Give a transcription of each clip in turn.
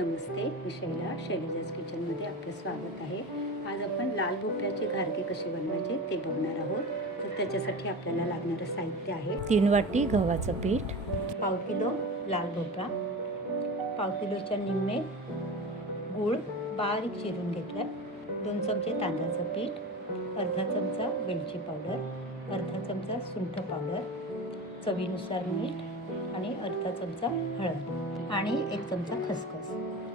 नमस्ते, मी शैलजाज किचनमध्ये आपलं स्वागत आहे. आज आपण लाल भोपळ्याचे घारगे कसे बनवायचे ते बघणार आहोत. तर त्याच्यासाठी आपल्याला लागणारं साहित्य आहे 3 वाटी गव्हाचं पीठ, पाव किलो लाल भोपळा, पाव किलोच्या निम्मे गूळ बारीक चिरून घेतला, 2 चमचे तांदळाचं पीठ, अर्धा चमचा वेलची पावडर, अर्धा चमचा सुंठ पावडर, चवीनुसार मीठ आणि अर्धा चमचा हळद आणि 1 चमचा खसखस.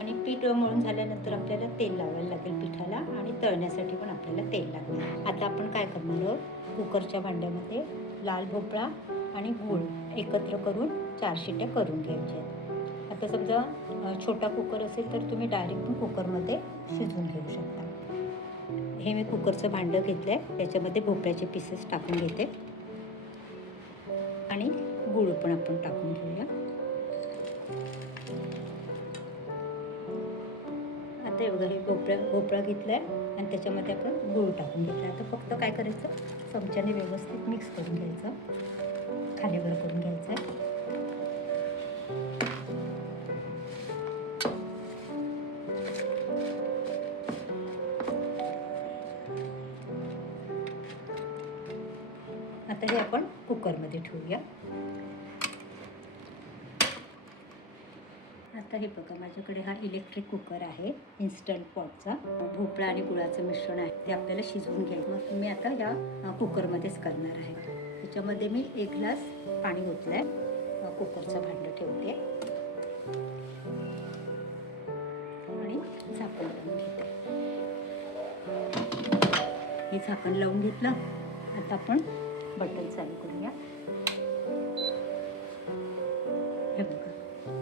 आणि पीठ मळून झाल्यानंतर आपल्याला तेल लावायला लागेल पिठाला आणि तळण्यासाठी पण आपल्याला तेल लागेल. आता आपण काय करणार आहोत, कुकरच्या भांड्यामध्ये लाल भोपळा आणि गूळ एकत्र करून 4 शिट्या करून घ्यायच्या. आता समजा छोटा कुकर असेल तर तुम्ही डायरेक्ट पण कुकरमध्ये शिजवून घेऊ शकता. हे मी कुकरचं भांडं घेतलं आहे, त्याच्यामध्ये भोपळ्याचे पीसेस टाकून घेते आणि गूळ पण आपण टाकून घेऊया. आता हे बघा, हे भोपळा घेतला आहे आणि त्याच्यामध्ये आपण गूळ टाकून घेतला. आता फक्त काय करायचं, चमच्याने व्यवस्थित मिक्स करून घ्यायचं, खालीवर करून घ्यायचं आहे. आता हे आपण कुकरमध्ये ठेवूया. आता हे बघा, माझ्याकडे हा इलेक्ट्रिक कुकर आहे, इन्स्टंट पॉटचा. भोपळा आणि गुळाचं मिश्रण आहे ते आपल्याला शिजवून घ्यायचं. मग मी आता या कुकरमध्येच करणार आहे. त्याच्यामध्ये मी 1 ग्लास पाणी ओतलं आहे, कुकरचं भांडं ठेवते आणि झाकण लावून घेते. हे झाकण लावून घेतलं. आता आपण बटन चालू करूया. हे बघा,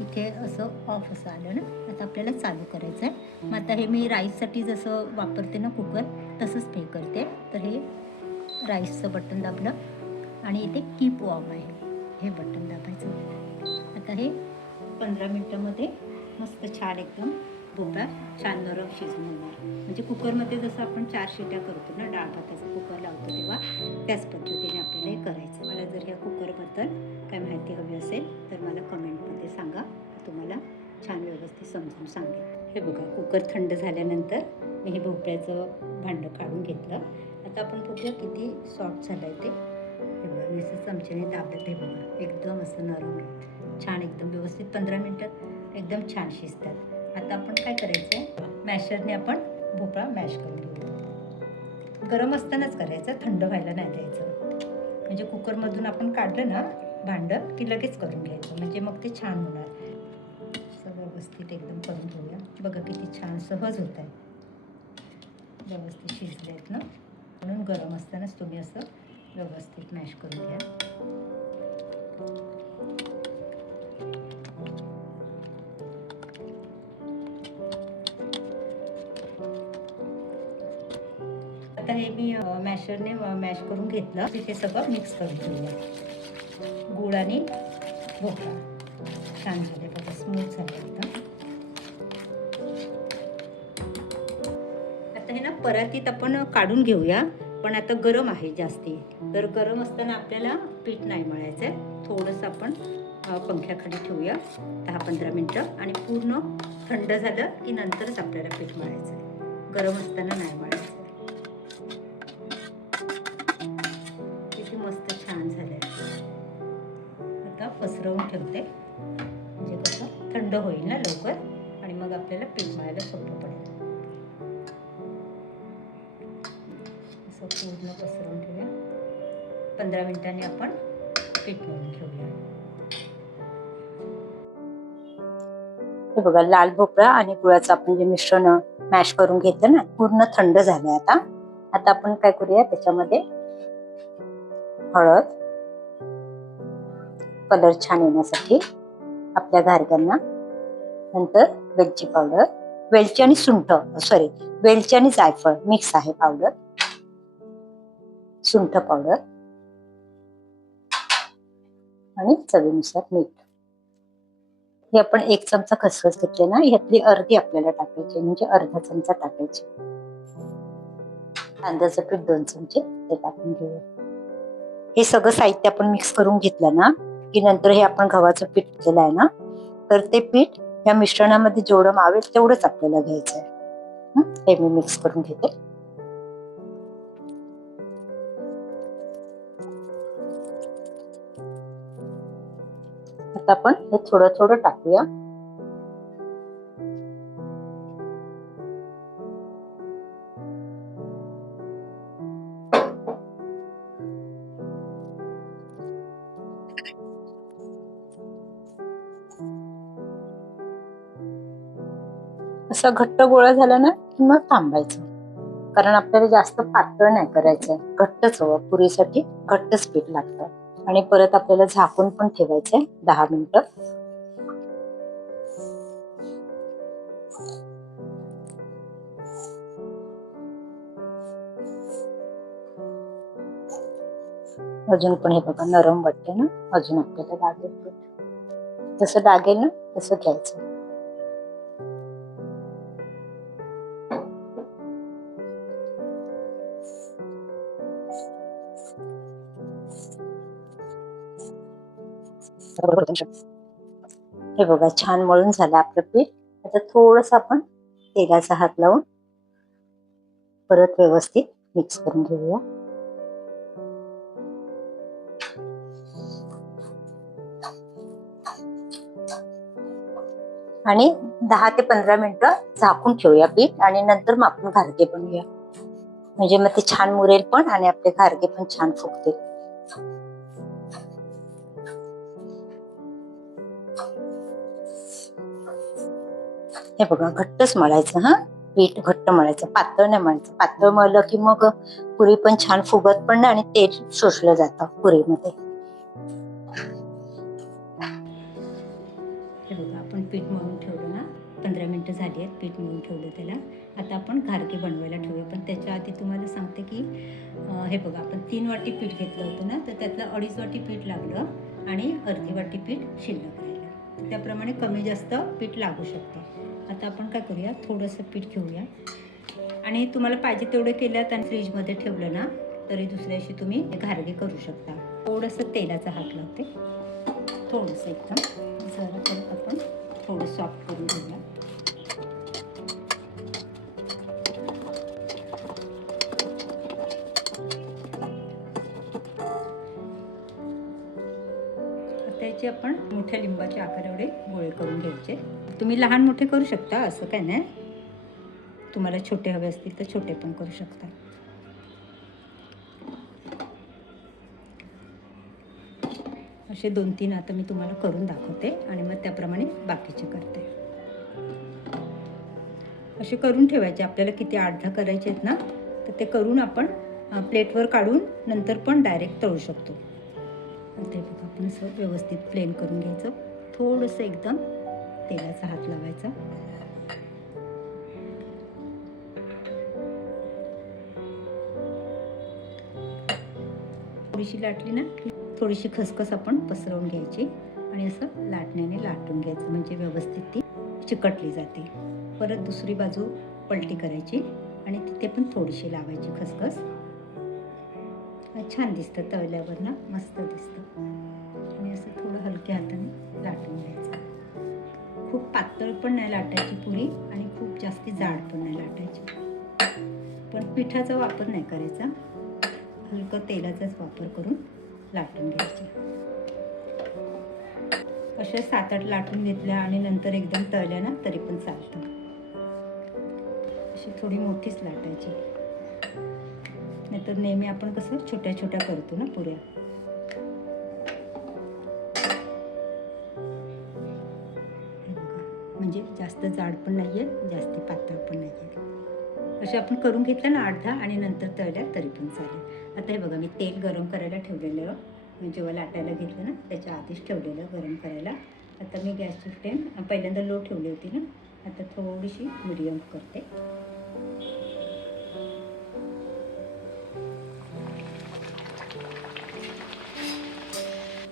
इथे असं ऑफ असं आलं ना. आता आपल्याला चालू करायचं आहे. मग आता हे मी राईससाठी जसं वापरते ना कुकर, तसंच पे करते. तर हे राईसचं बटन दाबलं आणि इथे कीप वॉर्म आहे, हे बटन दाबायचं. आता हे 15 मिनटामध्ये मस्त छान एकदम भोपळा छान नरम शिजून होणार. म्हणजे कुकरमध्ये जसं आपण 4 शिट्या करतो ना, डाळ भाताचा कुकर लावतो तेव्हा, त्याच पद्धतीने आपल्याला हे करायचं. मला जर ह्या कुकरबद्दल काय माहिती हवी असेल तर मला कमेंटमध्ये सांगा, तुम्हाला छान व्यवस्थित समजून सांगेल. हे बघा, कुकर थंड झाल्यानंतर मी हे भोपळ्याचं भांडं काढून घेतलं. आता आपण बघूया किती सॉफ्ट झालं आहे ते. हे बघा, मी असं चमच्याने दाबत, हे बघा एकदम असं नरम आहे, छान एकदम व्यवस्थित 15 मिनटात एकदम छान शिजतात. आता आपण काय करायचं आहे, मॅशरने आपण भोपळा मॅश करून घेऊ. गरम असतानाच करायचं, थंड व्हायला नाही द्यायचं. म्हणजे कुकरमधून आपण काढलं ना भांडं की लगेच करून घ्यायचं, म्हणजे मग ते छान होणार. असं व्यवस्थित एकदम करून घेऊया. बघा किती छान सहज होत आहे, व्यवस्थित शिजले आहेत ना. म्हणून गरम असतानाच तुम्ही असं व्यवस्थित मॅश करून घ्या. आता हे मी मॅशरने मॅश करून घेतलं. तिथे सगळं मिक्स करून घेऊया. गूळ आणि भोपळा छान झाले बघा, स्मूथ झाले एकदम. आता हे ना परातीत आपण काढून घेऊया, पण आता गरम आहे जास्ती. तर गरम असताना आपल्याला पीठ नाही मळायचं आहे. थोडंसं आपण पंख्याखाली ठेवूया 10-15 मिनटं आणि पूर्ण थंड झालं की नंतरच आपल्याला पीठ मळायचं आहे, गरम असताना नाही मळायचं. किती मस्त छान झालंय. आता पसरवून ठेवते, म्हणजे कसं थंड होईल ना लवकर आणि मग आपल्याला पीठ मळायला सोपं पडेल. असं पूर्ण पसरवून ठेवूया. 15 मिनिटांनी आपण पीठ मळून घेऊया. हे बघा, लाल भोपळा आणि गुळाचं आपण जे मिश्रण मॅश करून घेतलं ना, पूर्ण थंड झालंय. आता आपण काय करूया, त्याच्यामध्ये हळद, कलर छान येण्यासाठी आपल्या घारग्यांना, नंतर वेलची पावडर, वेलची आणि वेलची आणि जायफळ मिक्स आहे पावडर, सुंठ पावडर आणि चवीनुसार मीठ. हे आपण 1 चमचा खसखस घेतली ना, ह्यातली अर्धी आपल्याला टाकायची, म्हणजे अर्धा चमचा टाकायची. तांदळाचं पीठ 2 चमचे ते टाकून घेऊया. हे सगळं साहित्य आपण मिक्स करून घेतलं ना की नंतर हे आपण गव्हाचं पीठ केलं आहे ना, तर ते पीठ या मिश्रणामध्ये जेवढं मावेल तेवढंच आपल्याला घ्यायचं आहे. हे मी मिक्स करून घेते. आता आपण हे थोडं थोडं टाकूया. असा घट्ट गोळा झाला ना की मग थांबायचं, कारण आपल्याला जास्त पातळ नाही करायचंय, घट्टच हवं. पुरीसाठी घट्टच पीठ लागतं. आणि परत आपल्याला झाकून पण ठेवायचंय 10 मिनिटं. अजून पण हे बघा नरम वाटते ना, अजून आपल्याला लागेल पीठ. जसं लागेल ना तसं घ्यायचं. हे बघा छान मळून झालं आपलं पीठ. आता थोडस आपण तेलाचा हात लावून परत व्यवस्थित मिक्स करून घेऊया. आणि 10 ते 15 मिनिटं झाकून ठेवूया पीठ, आणि नंतर मग आपण घारगे बनवूया. म्हणजे मग ते छान मुरेल पण आणि आपले घारगे पण छान फुगतील. हे बघा घट्टच मळायचं. पीठ घट्ट मळायचं, पातळ नाही मळायचं. पातळ मळलं की मग पुरी पण छान फुगत पण नाही आणि तेल शोषलं जातं पुरीमध्ये. हे बघा आपण पीठ मळून ठेवलं ना, 15 मिनिटं झाली आहेत पीठ मळून ठेवलं त्याला. आता आपण घारगे बनवायला ठेवूया. पण त्याच्या आधी तुम्हाला सांगते की हे बघा आपण 3 वाटी पीठ घेतलं होतं ना, तर त्यातलं 2.5 वाटी पीठ लागलं आणि अर्धी वाटी पीठ शिल्लक राहिलं. त्याप्रमाणे कमी जास्त पीठ लागू शकतं. आता आपण काय करूया, थोडंसं पीठ घेऊया आणि तुम्हाला पाहिजे तेवढं केल्यात आणि फ्रीजमध्ये ठेवलं ना तरी दुसऱ्या दिवशी तुम्ही घारगे करू शकता. थोडंसं तेलाचा हात लावते, थोडंसं एकदम जरा परत आपण थोडं सॉफ्ट करून घेऊया. त्याचे आपण मोठ्या लिंबाचे आकार एवढे गोळे करून घ्यायचे. तुम्ही लहान मोठे करू शकता, असं काय नाही. तुम्हाला छोटे हवे असतील तर छोटे पण करू शकता. असे 2-3 आता मी तुम्हाला करून दाखवते आणि मग त्याप्रमाणे बाकीचे करते. असे करून ठेवायचे. आपल्याला किती 8-10 करायचे आहेत ना, तर ते करून आपण प्लेटवर काढून नंतर पण डायरेक्ट तळू शकतो. ते बघा आपण असं व्यवस्थित प्लेन करून घ्यायचं. थोडंसं एकदम तेलाचा हात लावायचा. थोडीशी लाटली ना, थोडीशी खसखस आपण पसरवून घ्यायची आणि असं लाटण्याने लाटून घ्यायचं, म्हणजे व्यवस्थित ती चिकटली जाते. परत दुसरी बाजू पलटी करायची आणि तिथे पण थोडीशी लावायची खसखस. छान दिसतं तळल्यावर ना, मस्त दिसतं. आणि असं थोडं हलक्या हाताने लाटून घ्यायचं. खूप पातळ पण नाही लाटायची पुरी आणि खूप जास्ती जाड पण नाही लाटायची. पण पिठाचा वापर नाही करायचा, हलकं तेलाचाच वापर करून लाटून घ्यायचे. अशा 7-8 लाटून घेतल्या आणि नंतर एकदम तळल्या ना तरी पण चालतं. अशी थोडी मोठीच लाटायची, नाहीतर नेहमी आपण कसं छोट्या छोट्या करतो ना पुऱ्या. म्हणजे जास्त जाड पण नाहीये, जास्त पातळ पण नाहीये. असे आपण करून घेतलं ना 8-10 आणि नंतर तळल्या तरी पण चालेल. आता हे बघा मी तेल गरम करायला ठेवलेलं, जेव्हा लाटायला घेतलं ना त्याच्या आधीच ठेवलेलं गरम करायला. आता मी गॅसची फ्लेम पहिल्यांदा लो ठेवली होती ना, आता थोडीशी मीडियम करते.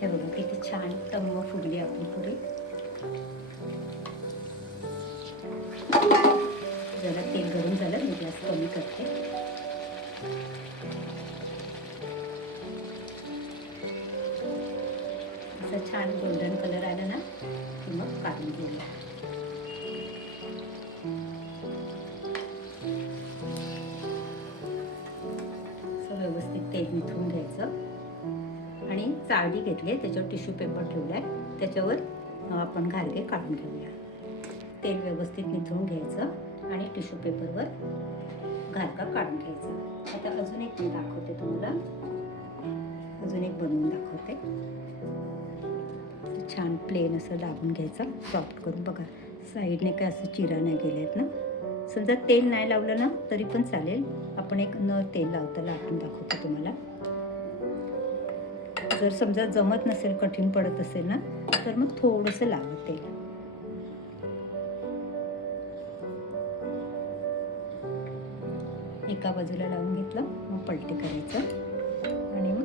हे बघा किती छान तम्म फुगली आपली पुरी. जरा तेल गरम झालं, मी गॅस कमी करते. असा छान गोल्डन कलर आला ना की मग काढून घेऊया. तेल निथळून घ्यायचं आणि चाळणी घेतली, त्याच्यावर टिश्यू पेपर ठेवला आहे, त्याच्यावर आपण घारगे काढून घेऊया. तेल व्यवस्थित निथळून घ्यायचं आणि टिश्यू पेपरवर घारगा काढून घ्यायचा. आता अजून एक मी दाखवते तुम्हाला, अजून एक बनवून दाखवते. छान प्लेन असं दाबून घ्यायचं, सॉफ्ट करून. बघा साईडने काय असं चिरा नाही गेले आहेत ना. समजा तेल नाही लावलं ना तरी पण चालेल, आपण एक न तेल लावता लाटून दाखवतो तुम्हाला. जर समजा जमत नसेल, कठीण पडत असेल ना, तर मग थोडंसं लावा तेल. एका बाजूला लावून घेतलं, मग पलटी करायचं आणि मग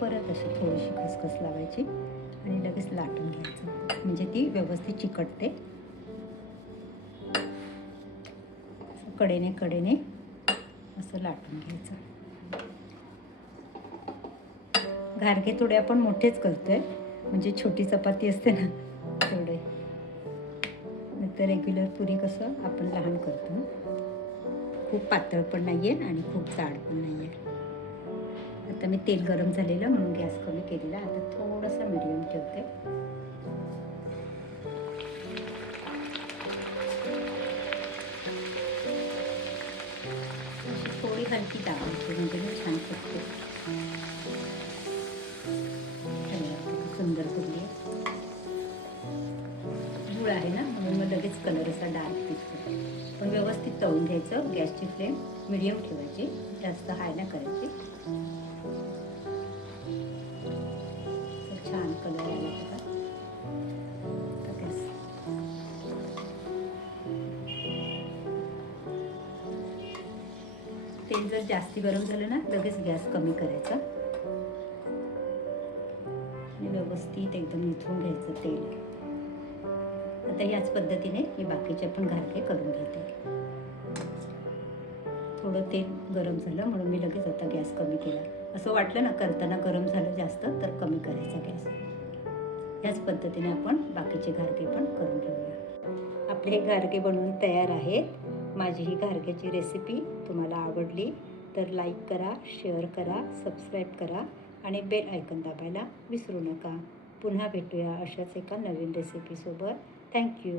परत अशी थोडीशी खसखस लावायची आणि लगेच लाटून घ्यायचं, म्हणजे ती व्यवस्थित चिकटते. कडेने कडेने असं लाटून घ्यायचं. घारगे थोडे आपण मोठेच करतोय, म्हणजे छोटी चपाती असते ना तेवढे. तर रेग्युलर पुरी कसं आपण लहान करतो ना, खूप पातळ पण नाही आहे आणि खूप जाड पण नाही आहे. आता मी तेल गरम झालेलं म्हणून गॅस कमी केलेला. आता थोडंसं मीडियम ठेवते. थोडी हलकी टाकायची म्हणजे मी छान फुटते. सुंदर फुटली. गुळ आहे ना म्हणून मग लगेच कलर असा डार्क दिसतो. पण व्यवस्थित तळून घ्यायचं. गॅसची फ्लेम मीडियम ठेवायची, जास्त हाय नाही करायची. तर छान कलर आला बघा. तेल जर जास्ती गरम झालं ना लगेच गॅस कमी करायचा आणि व्यवस्थित एकदम निथळून घ्यायचं तेल. आता याच पद्धतीने मी बाकीचे पण घारगे करून घेते. थोडं तेल गरम झालं म्हणून मी लगेच आता गॅस कमी केला. असं वाटलं ना करताना गरम झालं जास्त तर कमी करायचा गॅस. याच पद्धतीने आपण बाकीचे घारगे पण करून घेऊया. आपले हे घारगे बनवून तयार आहेत. माझी ही घारग्याची रेसिपी तुम्हाला आवडली तर लाईक करा, शेअर करा, सबस्क्राईब करा आणि बेल आयकॉन दाबायला विसरू नका. पुन्हा भेटूया अशाच एका नवीन रेसिपीसोबत. थँक्यू.